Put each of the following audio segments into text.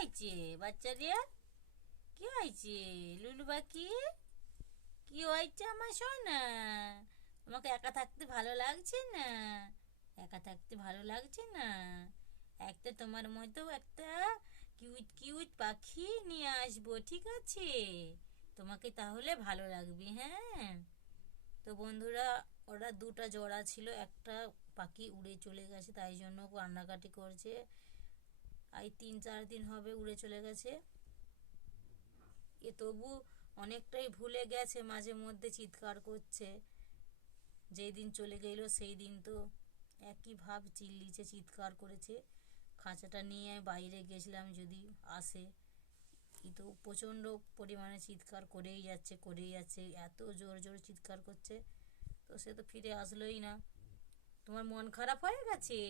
হয়েছে বাচ্চাদের? কি হয়েছে লুলু পাখি? কি হয়েছে আমার সোনা? তোমাকে একা থাকতে ভালো লাগছে না? একা থাকতে ভালো লাগছে না? একটা তোমার মতো একটা কিউট কিউট পাখি নিয়ে আসবো, ঠিক আছে? তোমাকে তাহলে ভালো লাগবে, হ্যাঁ। তো বন্ধুরা, ওরা দুটো জোড়া ছিল, একটা পাখি উড়ে চলে গেছে, তাই জন্য কান্নাকাটি করছে। এই 3-4 দিন হবে উড়ে চলে গেছে। এ তবু অনেকটাই ভুলে গেছে, মাঝে মধ্যে চিৎকার করছে। যেই দিন চলে গেল সেই দিন তো একই ভাব চিল্লিছে, চিৎকার করেছে। খাঁচাটা নিয়ে বাইরে গেছিলাম যদি আসে। ই তো প্রচণ্ড পরিমাণে চিৎকার করেই যাচ্ছে, করেই যাচ্ছে, এত জোর জোর চিৎকার করছে। তো সে তো ফিরে আসলোই না। তোমার মন খারাপ হয়ে গেছে?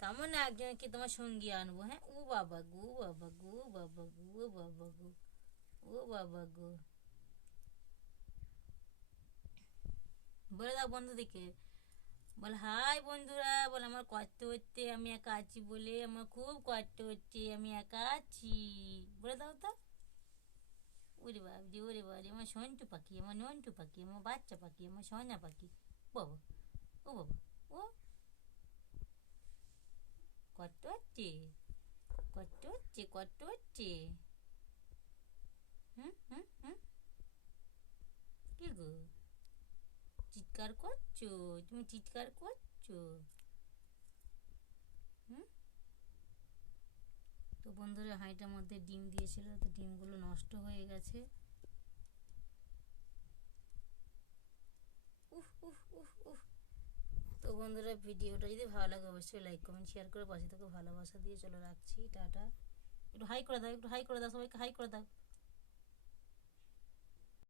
তেমন না, একজনকে তোমার সঙ্গী আনবো, হ্যাঁ। ও বাবা গো, বাবা গো, বাবা গো, বাবা গো, ও বাবা গো। বলে দাও বন্ধুদিকে, বল হাই বন্ধুরা, বল আমার কষ্ট হচ্ছে, আমি একা আছি বলে আমার খুব কষ্ট হচ্ছে, আমি একা আছি। বলে দাও তো। ওরে বাবরি, ওরে বাবরি, আমার সন্টু পাখি, আমার নন্টু পাখি, আমার বাচ্চা পাখি, আমার সোনা পাখি। বাবা, ও বাবা, ও কষ্ট হচ্ছে, কষ্ট হচ্ছে, কষ্ট হচ্ছে। হুম হুম হুম। কি গো, চিৎকার করছো? তুমি চিৎকার করছো? হুম। তো বন্ধুরা, হাঁড়িটার মধ্যে ডিম দিয়েছিল, তো ডিমগুলো নষ্ট হয়ে গেছে। উফ উফ উফ উফ। তো বন্ধুরা, ভিডিওটা যদি ভালো লাগে অবশ্যই লাইক কমেন্ট শেয়ার করে পাশে থেকে ভালোবাসা দিয়ে চলো, রাখছি, টাটা। একটু হাই করে দাও, একটু হাই করে দাও, সবাইকে হাই করে দাও।